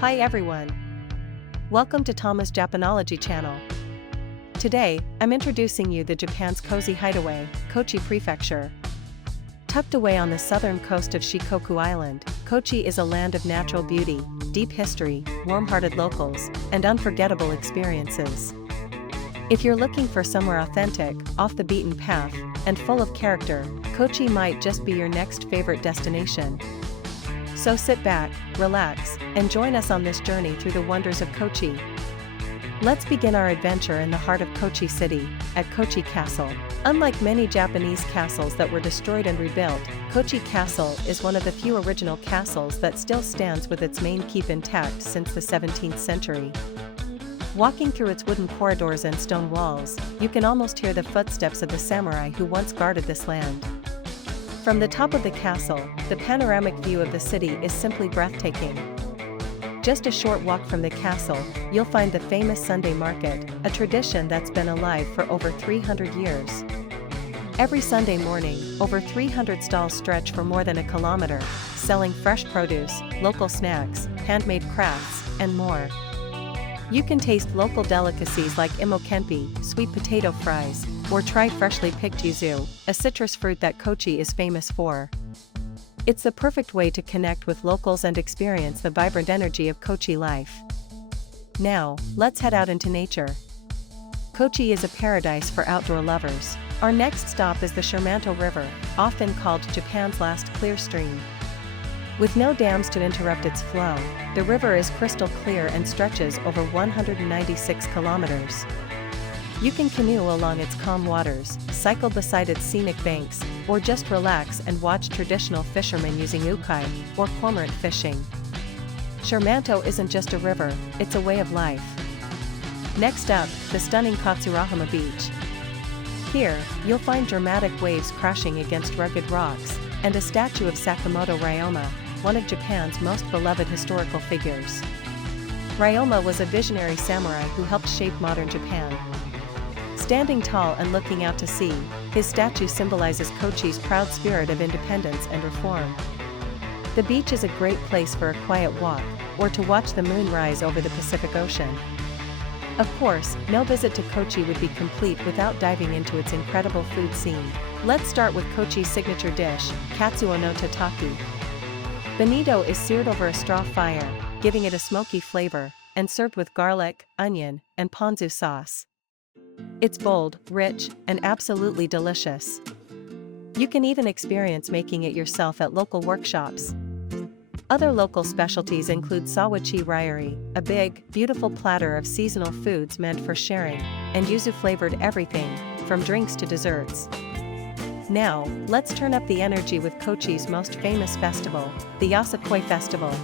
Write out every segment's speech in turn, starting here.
Hi everyone! Welcome to Tama's Japanology channel. Today, I'm introducing you to Japan's cozy hideaway, Kochi Prefecture. Tucked away on the southern coast of Shikoku Island, Kochi is a land of natural beauty, deep history, warm-hearted locals, and unforgettable experiences. If you're looking for somewhere authentic, off the beaten path, and full of character, Kochi might just be your next favorite destination. So sit back, relax, and join us on this journey through the wonders of Kochi. Let's begin our adventure in the heart of Kochi City, at Kochi Castle. Unlike many Japanese castles that were destroyed and rebuilt, Kochi Castle is one of the few original castles that still stands with its main keep intact since the 17th century. Walking through its wooden corridors and stone walls, you can almost hear the footsteps of the samurai who once guarded this land. From the top of the castle, the panoramic view of the city is simply breathtaking. Just a short walk from the castle, you'll find the famous Sunday market, a tradition that's been alive for over 300 years. Every Sunday morning, over 300 stalls stretch for more than a kilometer, selling fresh produce, local snacks, handmade crafts, and more. You can taste local delicacies like imokenpi, sweet potato fries, or try freshly picked yuzu, a citrus fruit that Kochi is famous for. It's the perfect way to connect with locals and experience the vibrant energy of Kochi life. Now, let's head out into nature. Kochi is a paradise for outdoor lovers. Our next stop is the Shimanto River, often called Japan's last clear stream. With no dams to interrupt its flow, the river is crystal clear and stretches over 196 kilometers. You can canoe along its calm waters, cycle beside its scenic banks, or just relax and watch traditional fishermen using ukai, or cormorant fishing. Shimanto isn't just a river, it's a way of life. Next up, the stunning Katsuo Beach. Here, you'll find dramatic waves crashing against rugged rocks, and a statue of Sakamoto Ryoma, one of Japan's most beloved historical figures. Ryoma was a visionary samurai who helped shape modern Japan. Standing tall and looking out to sea, his statue symbolizes Kochi's proud spirit of independence and reform. The beach is a great place for a quiet walk, or to watch the moon rise over the Pacific Ocean. Of course, no visit to Kochi would be complete without diving into its incredible food scene. Let's start with Kochi's signature dish, Katsuo no Tataki. Bonito is seared over a straw fire, giving it a smoky flavor, and served with garlic, onion, and ponzu sauce. It's bold, rich, and absolutely delicious. You can even experience making it yourself at local workshops. Other local specialties include sawachi ryuri, a big, beautiful platter of seasonal foods meant for sharing, and yuzu-flavored everything, from drinks to desserts. Now, let's turn up the energy with Kochi's most famous festival, the Yasakoi Festival.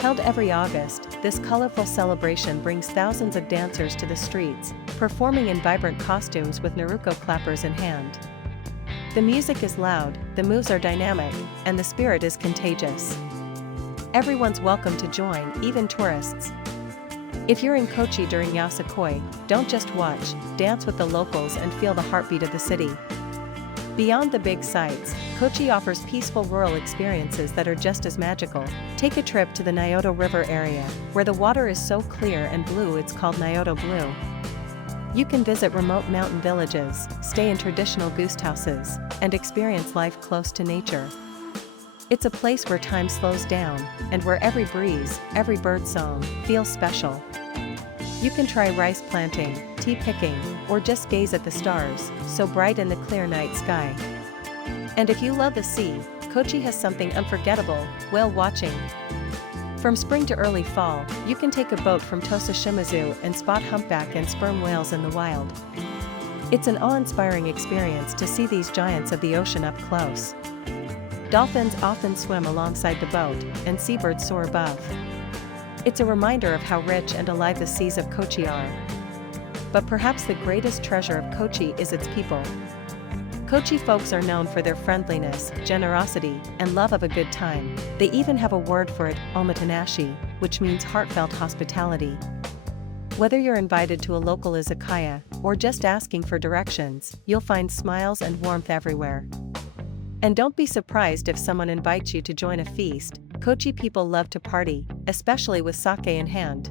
Held every August, this colorful celebration brings thousands of dancers to the streets, performing in vibrant costumes with naruko clappers in hand. The music is loud, the moves are dynamic, and the spirit is contagious. Everyone's welcome to join, even tourists. If you're in Kochi during Yasakoi, don't just watch, dance with the locals and feel the heartbeat of the city. Beyond the big sights, Kochi offers peaceful rural experiences that are just as magical. Take a trip to the Nyoto River area, where the water is so clear and blue it's called Nyoto Blue. You can visit remote mountain villages, stay in traditional guest houses, and experience life close to nature. It's a place where time slows down, and where every breeze, every bird song, feels special. You can try rice planting, tea picking, or just gaze at the stars, so bright in the clear night sky. And if you love the sea, Kochi has something unforgettable: whale watching. From spring to early fall, you can take a boat from Tosa Shimazu and spot humpback and sperm whales in the wild. It's an awe-inspiring experience to see these giants of the ocean up close. Dolphins often swim alongside the boat, and seabirds soar above. It's a reminder of how rich and alive the seas of Kochi are. But perhaps the greatest treasure of Kochi is its people. Kochi folks are known for their friendliness, generosity, and love of a good time. They even have a word for it, omotenashi, which means heartfelt hospitality. Whether you're invited to a local izakaya, or just asking for directions, you'll find smiles and warmth everywhere. And don't be surprised if someone invites you to join a feast. Kochi people love to party, especially with sake in hand.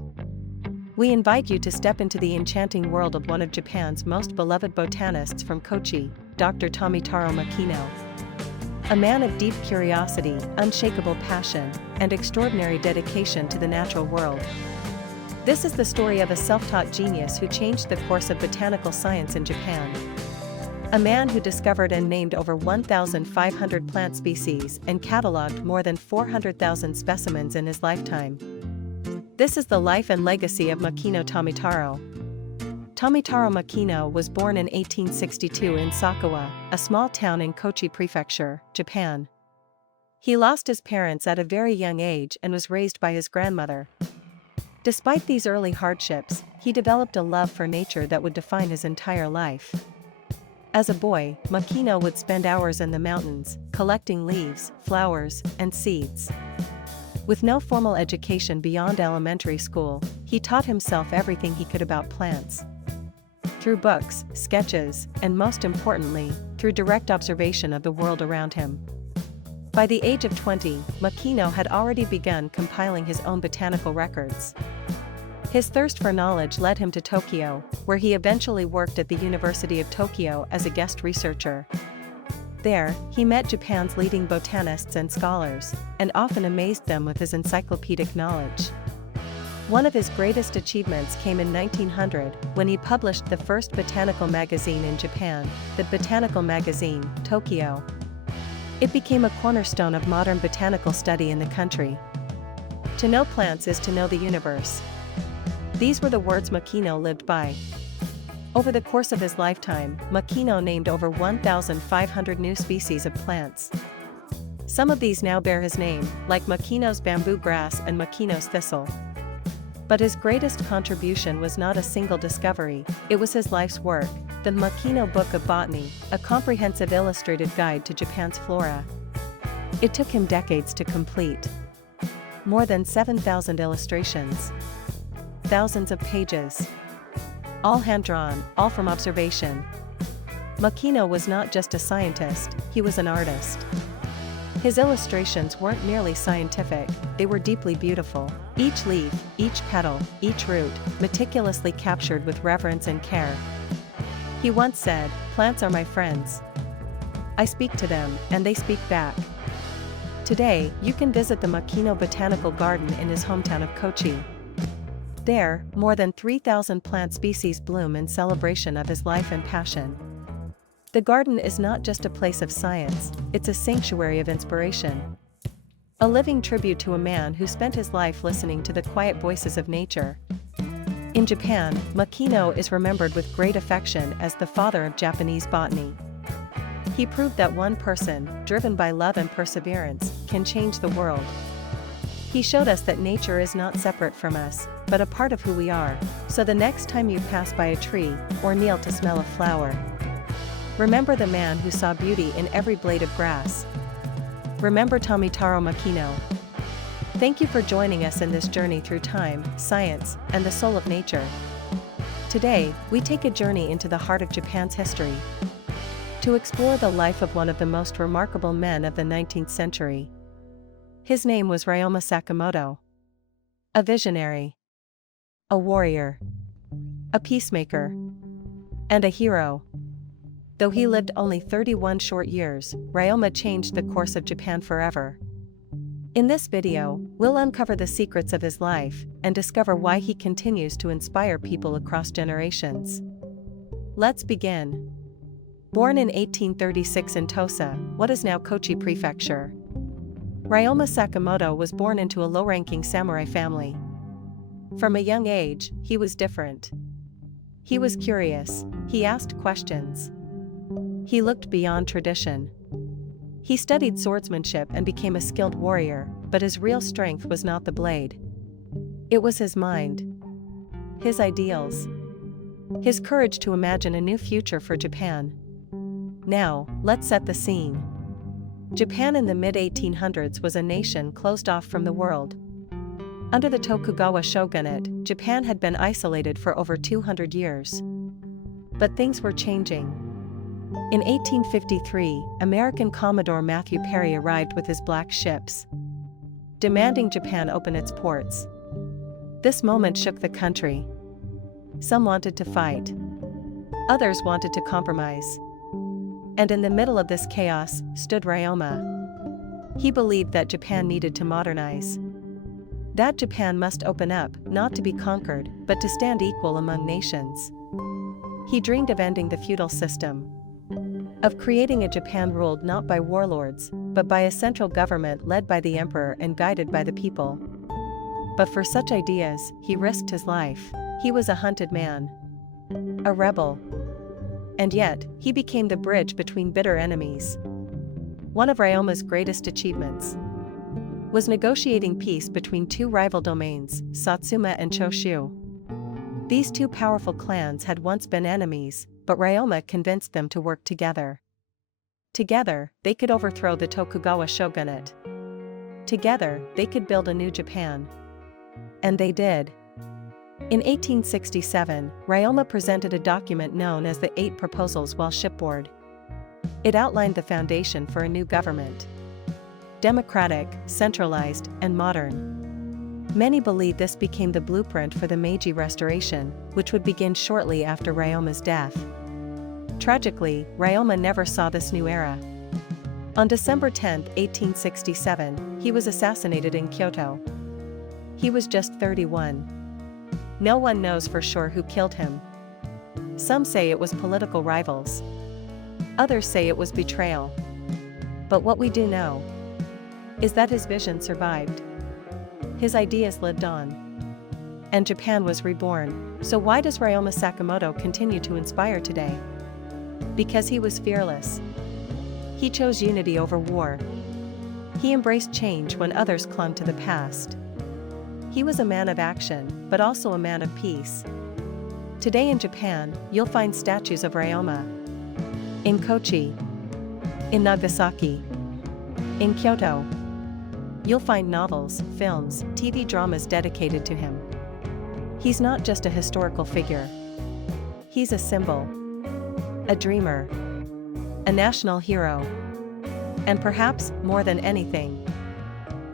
We invite you to step into the enchanting world of one of Japan's most beloved botanists from Kochi, Dr. Tomitaro Makino. A man of deep curiosity, unshakable passion, and extraordinary dedication to the natural world. This is the story of a self-taught genius who changed the course of botanical science in Japan. A man who discovered and named over 1,500 plant species and catalogued more than 400,000 specimens in his lifetime. This is the life and legacy of Makino Tomitaro. Tomitaro Makino was born in 1862 in Sakawa, a small town in Kochi Prefecture, Japan. He lost his parents at a very young age and was raised by his grandmother. Despite these early hardships, he developed a love for nature that would define his entire life. As a boy, Makino would spend hours in the mountains, collecting leaves, flowers, and seeds. With no formal education beyond elementary school, he taught himself everything he could about plants. Through books, sketches, and most importantly, through direct observation of the world around him. By the age of 20, Makino had already begun compiling his own botanical records. His thirst for knowledge led him to Tokyo, where he eventually worked at the University of Tokyo as a guest researcher. There, he met Japan's leading botanists and scholars, and often amazed them with his encyclopedic knowledge. One of his greatest achievements came in 1900, when he published the first botanical magazine in Japan, the Botanical Magazine, Tokyo. It became a cornerstone of modern botanical study in the country. To know plants is to know the universe. These were the words Makino lived by. Over the course of his lifetime, Makino named over 1,500 new species of plants. Some of these now bear his name, like Makino's bamboo grass and Makino's thistle. But his greatest contribution was not a single discovery, it was his life's work, the Makino Book of Botany, a comprehensive illustrated guide to Japan's flora. It took him decades to complete. More than 7,000 illustrations. Thousands of pages. All hand-drawn, all from observation. Makino was not just a scientist, he was an artist. His illustrations weren't merely scientific, they were deeply beautiful. Each leaf, each petal, each root, meticulously captured with reverence and care. He once said, "Plants are my friends. I speak to them, and they speak back." Today, you can visit the Makino Botanical Garden in his hometown of Kochi. There, more than 3,000 plant species bloom in celebration of his life and passion. The garden is not just a place of science, it's a sanctuary of inspiration. A living tribute to a man who spent his life listening to the quiet voices of nature. In Japan, Makino is remembered with great affection as the father of Japanese botany. He proved that one person, driven by love and perseverance, can change the world. He showed us that nature is not separate from us, but a part of who we are, so the next time you pass by a tree, or kneel to smell a flower, remember the man who saw beauty in every blade of grass. Remember Tomitaro Makino. Thank you for joining us in this journey through time, science, and the soul of nature. Today, we take a journey into the heart of Japan's history, to explore the life of one of the most remarkable men of the 19th century. His name was Ryoma Sakamoto. A visionary, a warrior, a peacemaker, and a hero. Though he lived only 31 short years, Ryoma changed the course of Japan forever. In this video, we'll uncover the secrets of his life and discover why he continues to inspire people across generations. Let's begin. Born in 1836 in Tosa, what is now Kochi Prefecture, Ryoma Sakamoto was born into a low-ranking samurai family. From a young age, he was different. He was curious, he asked questions. He looked beyond tradition. He studied swordsmanship and became a skilled warrior, but his real strength was not the blade. It was his mind. His ideals. His courage to imagine a new future for Japan. Now, let's set the scene. Japan in the mid-1800s was a nation closed off from the world. Under the Tokugawa shogunate, Japan had been isolated for over 200 years. But things were changing. In 1853, American Commodore Matthew Perry arrived with his black ships. demanding Japan open its ports. This moment shook the country. Some wanted to fight. Others wanted to compromise. And in the middle of this chaos stood Ryoma. He believed that Japan needed to modernize. That Japan must open up, not to be conquered, but to stand equal among nations. He dreamed of ending the feudal system, of creating a Japan ruled not by warlords, but by a central government led by the emperor and guided by the people. But for such ideas, he risked his life. He was a hunted man, a rebel. And yet, he became the bridge between bitter enemies. One of Ryoma's greatest achievements was negotiating peace between two rival domains, Satsuma and Choshu. These two powerful clans had once been enemies, but Ryoma convinced them to work together. Together, they could overthrow the Tokugawa shogunate. Together, they could build a new Japan. And they did. In 1867, Ryoma presented a document known as the Eight Proposals while shipboard. It outlined the foundation for a new government. Democratic, centralized, and modern. Many believe this became the blueprint for the Meiji Restoration, which would begin shortly after Ryoma's death. Tragically, Ryoma never saw this new era. On December 10, 1867, he was assassinated in Kyoto. He was just 31. No one knows for sure who killed him. Some say it was political rivals. Others say it was betrayal. But what we do know is that his vision survived. His ideas lived on. And Japan was reborn. So why does Ryoma Sakamoto continue to inspire today? Because he was fearless. He chose unity over war. He embraced change when others clung to the past. He was a man of action, but also a man of peace. Today in Japan, you'll find statues of Ryoma. In Kochi. In Nagasaki. In Kyoto. You'll find novels, films, TV dramas dedicated to him. He's not just a historical figure. He's a symbol. A dreamer. A national hero. And perhaps, more than anything,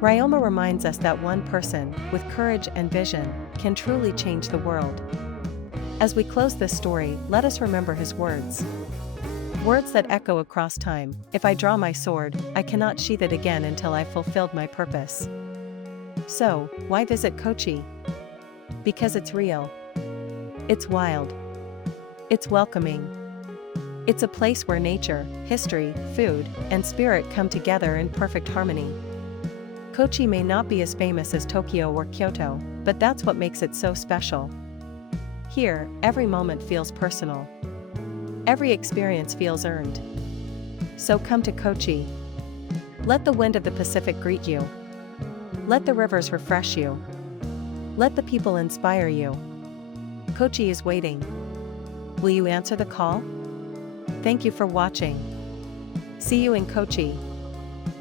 Ryoma reminds us that one person, with courage and vision, can truly change the world. As we close this story, let us remember his words. Words that echo across time: if I draw my sword, I cannot sheath it again until I've fulfilled my purpose. So, why visit Kochi? Because it's real. It's wild. It's welcoming. It's a place where nature, history, food, and spirit come together in perfect harmony. Kochi may not be as famous as Tokyo or Kyoto, but that's what makes it so special. Here, every moment feels personal. Every experience feels earned. So come to Kochi. Let the wind of the Pacific greet you. Let the rivers refresh you. Let the people inspire you. Kochi is waiting. Will you answer the call? Thank you for watching. See you in Kochi.